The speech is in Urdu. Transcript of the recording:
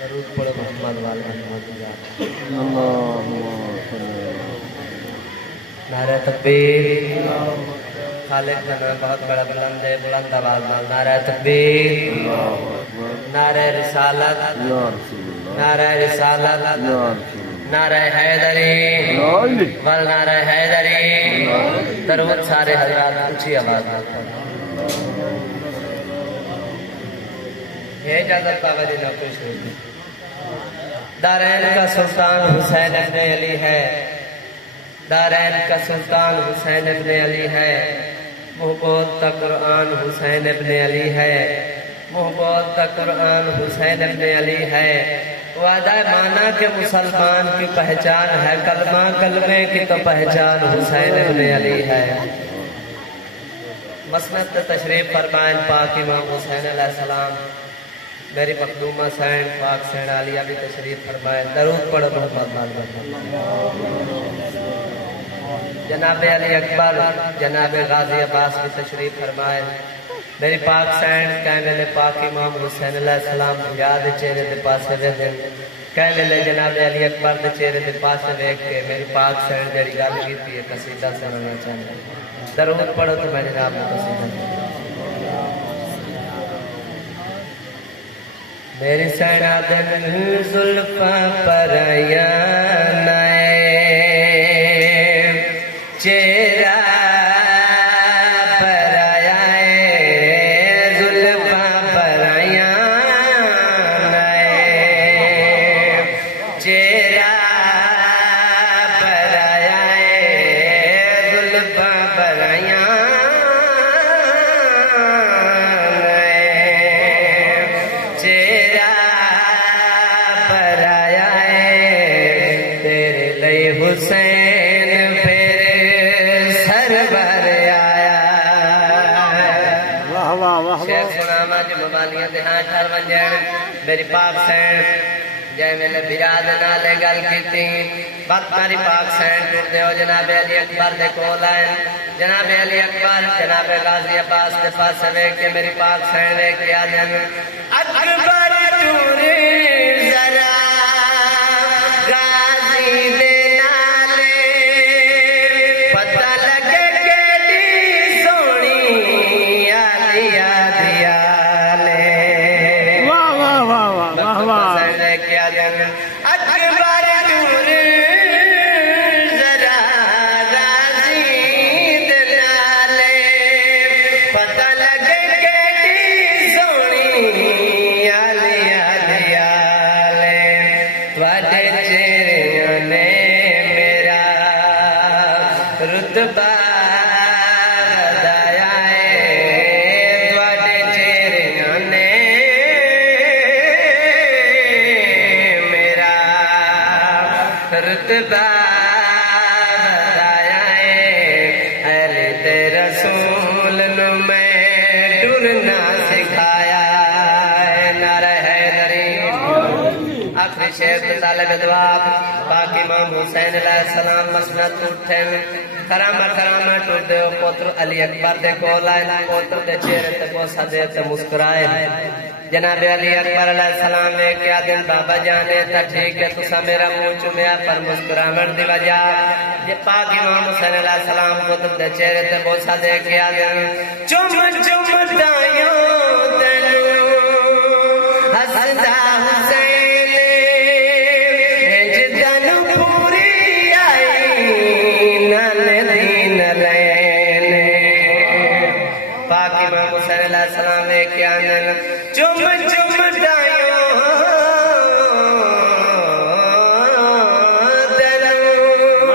درود پڑھو محمد والے محمد نعرہ تکبیر خالق کا نام بہت بڑا بلند ہے بلند آواز میں نعرہ تکبیر نعرہ رسالت نعرہ رسالت نعرہ حیدری والنعرہ حیدری درود سارے حضرات اونچی آواز میں یہ اجازت بابا جی نہ کچھ نہیں دارین کا سلطان حسین ابن علی ہے دارین کا سلطان حسین ابن علی ہے محبوب تا قرآن حسین ابن علی ہے محبوب تا قرآن حسین ابن علی ہے وعدہ مانا کہ مسلمان کی پہچان ہے کلمہ کلمے کی تو پہچان حسین ابن علی ہے مسند تشریف فرمائیں پاک امام حسین علیہ السلام میری مخدومہ سین پاک سین عالیہ بھی تشریف فرمائیں درود پڑھو محمد والے جناب علی اکبر جناب غازی عباس بھی تشریف فرمائیں میری پاک سین کہنے لے پاک امام حسین علیہ السلام یاد چہرے دے پاسے دے دن کہنے لے جناب علی اکبر دے چہرے دے پاسے دیکھ کے میری پاک سین جڑی گل کیتی ہے قصیدہ سنانا چاہتا درود پڑھو تو میں جناب کو قصیدہ میری سینا دن زلفاں پر آیاں چہرہ پر آیا ہے زلفاں پر آیا چہرہ پر آیا ہے زلفاں پر آیا چہرہ پر آیا ہے تیرے لئے حسین شیخ سناما جو مبالیاں دہاں ٹھار منجین میری پاک سین جائے میں نے براد نالے گل کیتی وقت ماری پاک سین ٹوٹ دے ہو جناب علی اکبر دے کول آئے جناب علی اکبر جناب غازی عباس دے پاس لے کے میری پاک سین لے کے آ جائیں اکبر ٹوری ذرا غازی دے نالے پتہ لگے کیڑی سونی آلیا رتبہ دایا ہے تواڈے چہرے نے میرا رتبہ دایا ہے اہل رسول نو میں ڈرنا سکھایا ہے نعرہ حیدری آخری شیخ طالب دعا پاک امام حسین علیہ السلام مسند اٹھن کرامہ کرامہ ٹوٹ دے پوتر علی اکبر دے کول آئے پوتر دے چہرے تے بوسہ دے تے مسکرائے جناب علی اکبر علیہ السلام نے کیا دن بابا جانے تا ٹھیک ہے تسا میرا منہ چومیا پر مسکراون دی وجہ یہ پاک امام حسین علیہ السلام پوتر دے چہرے تے بوسہ دے کیا دن چم چم دایوں تینوں حسدا حسین السلام نے کیا نن چم چم دایوں تینوں